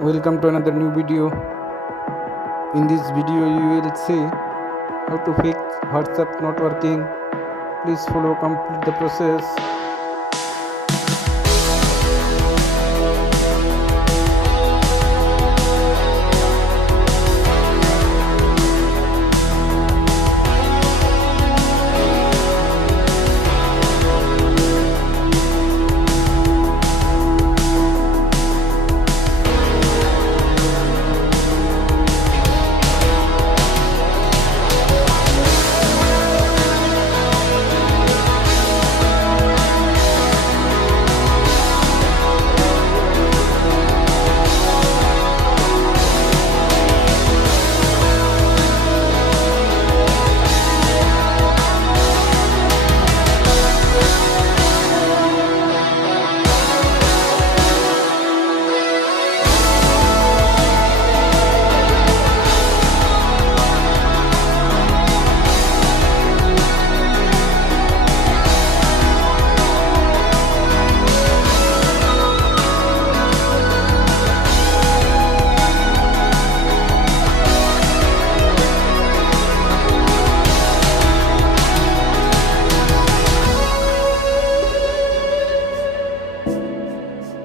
Welcome to another new video. In this video you will see how to fix WhatsApp not working. Please follow complete the process.